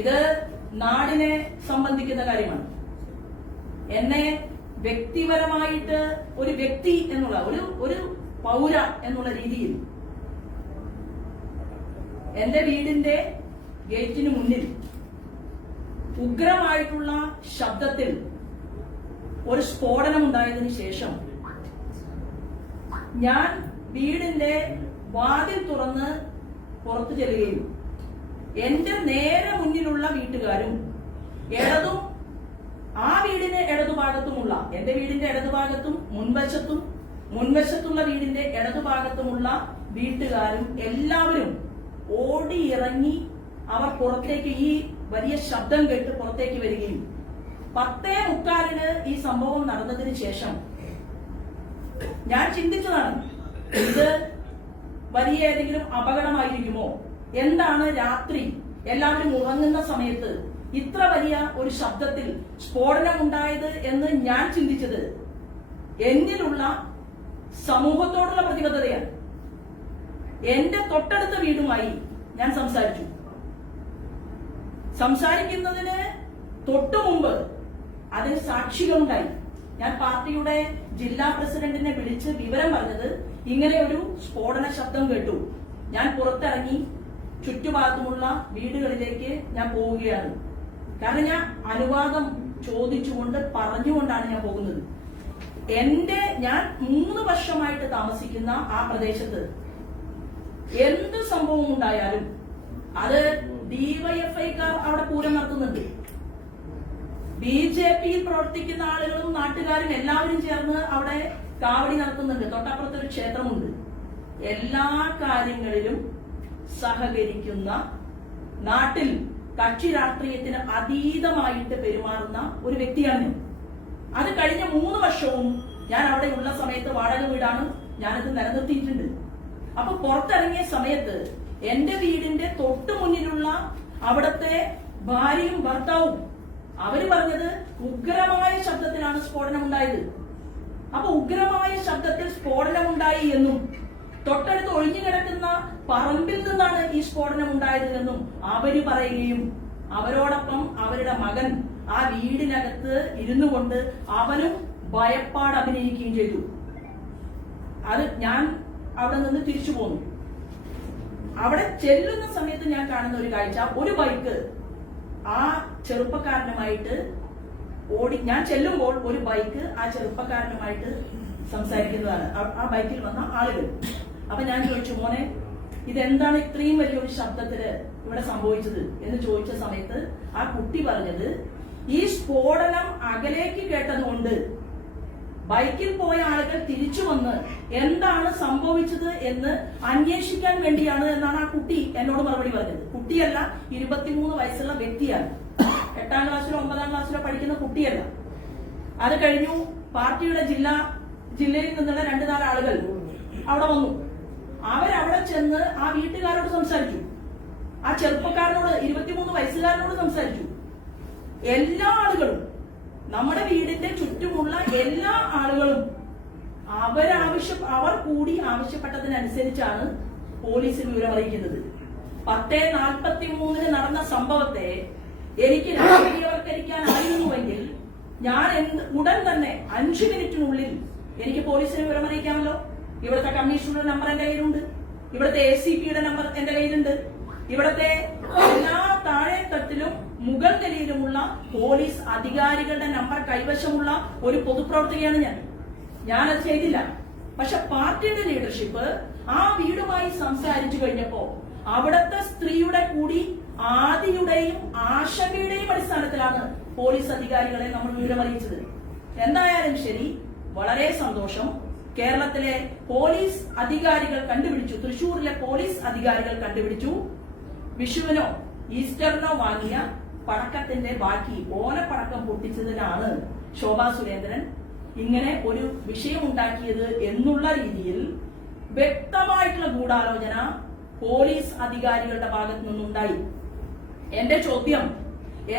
ഇത് നാടിനെ സംബന്ധിക്കുന്ന കാര്യമാണ്. എന്നെ വ്യക്തിപരമായിട്ട് ഒരു വ്യക്തി എന്നുള്ള ഒരു പൗര എന്നുള്ള രീതിയിൽ എന്റെ വീടിന്റെ ഗേറ്റിന് മുന്നിൽ ഉഗ്രമായിട്ടുള്ള ശബ്ദത്തിൽ ഒരു സ്ഫോടനം ഉണ്ടായതിനു ശേഷം ഞാൻ വീടിന്റെ വാതിൽ തുറന്ന് പുറത്തു ചെല്ലുകയും എന്റെ നേരെ മുന്നിലുള്ള വീട്ടുകാരും ആ വീടിന് ഇടതുഭാഗത്തുമുള്ള എന്റെ വീടിന്റെ ഇടതുഭാഗത്തും മുൻവശത്തുള്ള വീടിന്റെ ഇടതുഭാഗത്തുമുള്ള വീട്ടുകാരും എല്ലാവരും ഓടിയിറങ്ങി അവർ പുറത്തേക്ക് ഈ വലിയ ശബ്ദം കേട്ട് പുറത്തേക്ക് വരികയും 10:45 ഈ സംഭവം നടന്നതിന് ശേഷം ഞാൻ ചിന്തിച്ചതാണ്, ഇത് വലിയ ഏതെങ്കിലും അപകടമായിരിക്കുമോ, എന്താണ് രാത്രി എല്ലാവരും ഉറങ്ങുന്ന സമയത്ത് ഇത്ര വലിയ ഒരു ശബ്ദത്തിൽ സ്ഫോടനം ഉണ്ടായത് എന്ന് ഞാൻ ചിന്തിച്ചത് എന്നിലുള്ള സമൂഹത്തോടുള്ള പ്രതിബദ്ധതയാണ്. എന്റെ തൊട്ടടുത്ത വീടുമായി ഞാൻ സംസാരിക്കുന്നതിന് തൊട്ടു മുമ്പ് അതിന് സാക്ഷികളുണ്ടായി. ഞാൻ പാർട്ടിയുടെ ജില്ലാ പ്രസിഡന്റിനെ വിളിച്ച് വിവരം പറഞ്ഞത് ഇങ്ങനെ ഒരു സ്ഫോടന ശബ്ദം കേട്ടു, ഞാൻ പുറത്തിറങ്ങി ചുറ്റുഭാഗത്തുമുള്ള വീടുകളിലേക്ക് ഞാൻ പോവുകയാണ്. കാരണം ഞാൻ അനുവാദം ചോദിച്ചുകൊണ്ട് പറഞ്ഞുകൊണ്ടാണ് ഞാൻ പോകുന്നത്. ഞാൻ 3 വർഷമായിട്ട് താമസിക്കുന്ന ആ പ്രദേശത്ത് എന്ത് സംഭവം ഉണ്ടായാലും അത് ഡിവൈഎഫ്ഐക്കാർ അവിടെ പൂരം നടത്തുന്നുണ്ട്. ബിജെപിയിൽ പ്രവർത്തിക്കുന്ന ആളുകളും നാട്ടുകാരും എല്ലാവരും ചേർന്ന് അവിടെ കാവടി നടത്തുന്നുണ്ട്. തൊട്ടപ്പുറത്തൊരു ക്ഷേത്രമുണ്ട്. എല്ലാ കാര്യങ്ങളിലും സഹകരിക്കുന്ന, നാട്ടിൽ കക്ഷി രാഷ്ട്രീയത്തിന് അതീതമായിട്ട് പെരുമാറുന്ന ഒരു വ്യക്തിയാണ്. അത് കഴിഞ്ഞ 3 വർഷവും ഞാൻ അവിടെ ഉള്ള സമയത്ത് വാടക വീടാണ്, ഞാനത് നിലനിർത്തിയിട്ടുണ്ട്. അപ്പൊ പുറത്തിറങ്ങിയ സമയത്ത് എന്റെ വീടിന്റെ തൊട്ടു മുന്നിലുള്ള അവിടത്തെ ഭാര്യയും ഭർത്താവും അവര് പറഞ്ഞത് ഉഗ്രമായ ശബ്ദത്തിലാണ് സ്ഫോടനം ഉണ്ടായത്. അപ്പൊ ഉഗ്രമായ ശബ്ദത്തിൽ സ്ഫോടനം ഉണ്ടായി എന്നും തൊട്ടടുത്ത് ഒഴിഞ്ഞു കിടക്കുന്ന പറമ്പിൽ നിന്നാണ് ഈ സ്ഫോടനം ഉണ്ടായത് എന്നും അവര് പറയുകയും അവരോടൊപ്പം അവരുടെ മകൻ ആ വീടിനകത്ത് ഇരുന്നു കൊണ്ട് അവനും ഭയപ്പാട് അഭിനയിക്കുകയും ചെയ്തു. അത് ഞാൻ അവിടെ നിന്ന് തിരിച്ചു പോന്നു. അവിടെ ചെല്ലുന്ന സമയത്ത് ഞാൻ കാണുന്ന ഒരു കാഴ്ച, ഒരു ബൈക്ക് ആ ചെറുപ്പക്കാരനുമായിട്ട് ഞാൻ ചെല്ലുമ്പോൾ ഒരു ബൈക്ക് ആ ചെറുപ്പക്കാരനുമായിട്ട് സംസാരിക്കുന്നതാണ്, ആ ബൈക്കിൽ വന്ന ആളുകൾ. അപ്പൊ ഞാൻ ചോദിച്ചു, മോനെ ഇതെന്താണ് ഇത്രയും വലിയൊരു ശബ്ദത്തില് ഇവിടെ സംഭവിച്ചത് എന്ന് ചോദിച്ച സമയത്ത് ആ കുട്ടി പറഞ്ഞത്, ഈ സ്ഫോടനം അകലേക്ക് കേട്ടതുകൊണ്ട് ബൈക്കിൽ പോയ ആളുകൾ തിരിച്ചു വന്ന് എന്താണ് സംഭവിച്ചത് എന്ന് അന്വേഷിക്കാൻ വേണ്ടിയാണ് എന്നാണ് ആ കുട്ടി എന്നോട് മറുപടി പറഞ്ഞത്. കുട്ടിയല്ല, 23 വയസ്സുള്ള വ്യക്തിയാണ്. 8ാം ക്ലാസ്സിലോ 9ാം ക്ലാസ്സിലോ പഠിക്കുന്ന കുട്ടിയല്ല. അത് കഴിഞ്ഞു പാർട്ടിയുടെ ജില്ലയിൽ നിന്നുള്ള 2-4 ആളുകൾ അവിടെ വന്നു. അവരവിടെ ചെന്ന് ആ വീട്ടുകാരോട് സംസാരിച്ചു, ആ ചെറുപ്പക്കാരനോട് 23 വയസ്സുകാരനോട് സംസാരിച്ചു. എല്ലാ ആളുകളും, നമ്മുടെ വീടിന്റെ ചുറ്റുമുള്ള എല്ലാ ആളുകളും അവർ കൂടി ആവശ്യപ്പെട്ടതിനനുസരിച്ചാണ് പോലീസിന് വിവരം അറിയിക്കുന്നത്. 10:43 നടന്ന സംഭവത്തെ എനിക്ക് രാഷ്ട്രീയവൽക്കരിക്കാനായിരുന്നുവെങ്കിൽ ഞാൻ ഉടൻ തന്നെ 5 മിനിറ്റിനുള്ളിൽ എനിക്ക് പോലീസിന് വിവരം അറിയിക്കാമല്ലോ. ഇവിടുത്തെ കമ്മീഷണറുടെ നമ്പർ എന്റെ കയ്യിലുണ്ട്, ഇവിടുത്തെ ACPയുടെ നമ്പർ എന്റെ കയ്യിലുണ്ട്, ഇവിടുത്തെ എല്ലാ താഴെ തട്ടിലും മുകൾ നിലയിലുമുള്ള പോലീസ് അധികാരികളുടെ നമ്പർ കൈവശമുള്ള ഒരു പൊതുപ്രവർത്തകയാണ് ഞാനത് ചെയ്തില്ല. പക്ഷെ പാർട്ടിയുടെ ലീഡർഷിപ്പ് ആ വീടുമായി സംസാരിച്ചു കഴിഞ്ഞപ്പോ അവിടുത്തെ സ്ത്രീയുടെ കൂടി ആദിയുടെയും ആശങ്കയുടെയും അടിസ്ഥാനത്തിലാണ് പോലീസ് അധികാരികളെ നമ്മൾ വിവരമറിയിച്ചത്. എന്തായാലും ശരി, വളരെ സന്തോഷം. കേരളത്തിലെ പോലീസ് അധികാരികൾ കണ്ടുപിടിച്ചു, തൃശൂരിലെ പോലീസ് അധികാരികൾ കണ്ടുപിടിച്ചു, വിഷുവിനോ ഈസ്റ്ററിനോ വാങ്ങിയ പടക്കത്തിന്റെ ബാക്കി ഓലപ്പടക്കം പൊട്ടിച്ചതിനാണ് ശോഭാ സുരേന്ദ്രൻ ഇങ്ങനെ ഒരു വിഷയമുണ്ടാക്കിയത് എന്നുള്ള രീതിയിൽ വ്യക്തമായിട്ടുള്ള ഗൂഢാലോചന പോലീസ് അധികാരികളുടെ ഭാഗത്തു നിന്നുണ്ടായി. എന്റെ ചോദ്യം,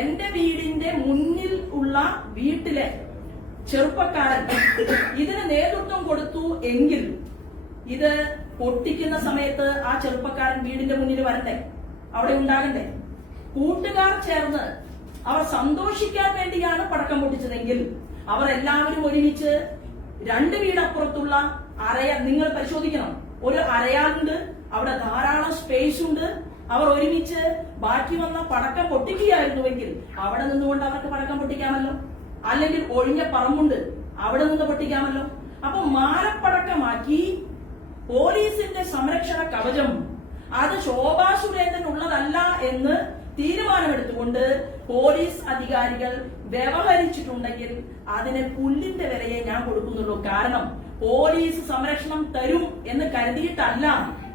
എന്റെ വീടിന്റെ മുന്നിൽ ഉള്ള വീട്ടിലെ ചെറുപ്പക്കാരൻ ഇതിന് നേതൃത്വം കൊടുത്തു എങ്കിൽ ഇത് പൊട്ടിക്കുന്ന സമയത്ത് ആ ചെറുപ്പക്കാരൻ വീടിന്റെ മുന്നിൽ വരണ്ടേ, അവിടെ ഉണ്ടാകണ്ടേ? കൂട്ടുകാർ ചേർന്ന് അവർ സന്തോഷിക്കാൻ വേണ്ടിയാണ് പടക്കം പൊട്ടിച്ചതെങ്കിൽ അവർ എല്ലാവരും ഒരുമിച്ച് 2 വീടപ്പുറത്തുള്ള നിങ്ങൾ പരിശോധിക്കണം, ഒരു അരയാലുണ്ട്, അവിടെ ധാരാളം സ്പേസ് ഉണ്ട്. അവർ ഒരുമിച്ച് ബാക്കി വന്ന പടക്കം പൊട്ടിക്കുകയായിരുന്നുവെങ്കിൽ അവിടെ നിന്നുകൊണ്ട് അവർക്ക് പടക്കം പൊട്ടിക്കാമല്ലോ. അല്ലെങ്കിൽ ഒഴിഞ്ഞ പറമ്പുണ്ട്, അവിടെ നിന്ന് പൊട്ടിക്കാമല്ലോ. അപ്പൊ മാലപ്പടക്കമാക്കി പോലീസിന്റെ സംരക്ഷണ കവചം അത് ശോഭാ സുരേന്ദ്രൻ ഉള്ളതല്ല എന്ന് തീരുമാനമെടുത്തുകൊണ്ട് പോലീസ് അധികാരികൾ വ്യവഹരിച്ചിട്ടുണ്ടെങ്കിൽ അതിന് പുല്ലിന്റെ വിലയെ ഞാൻ കൊടുക്കുന്നുള്ളൂ. കാരണം പോലീസ് സംരക്ഷണം തരും എന്ന് കരുതിയിട്ടല്ല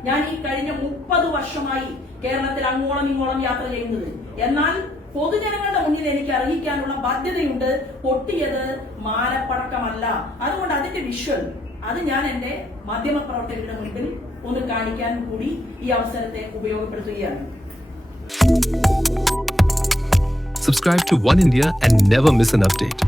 ഞാൻ ഈ കഴിഞ്ഞ 30 വർഷമായി കേരളത്തിൽ അങ്ങോളം ഇങ്ങോളം യാത്ര ചെയ്യുന്നത്. എന്നാൽ പൊതുജനങ്ങളുടെ മുന്നിൽ എനിക്ക് അറിയിക്കാനുള്ള ബാധ്യതയുണ്ട്. പൊട്ടിയത് മാലപ്പടക്കമല്ല. അതുകൊണ്ട് അതിന്റെ വിഷ്വൽ അത് ഞാൻ എന്റെ മാധ്യമപ്രവർത്തകരുടെ മുൻപിൽ ഒന്ന് കാണിക്കാൻ കൂടി ഈ അവസരത്തെ ഉപയോഗപ്പെടുത്തുകയാണ്. Subscribe to One India and never miss an update.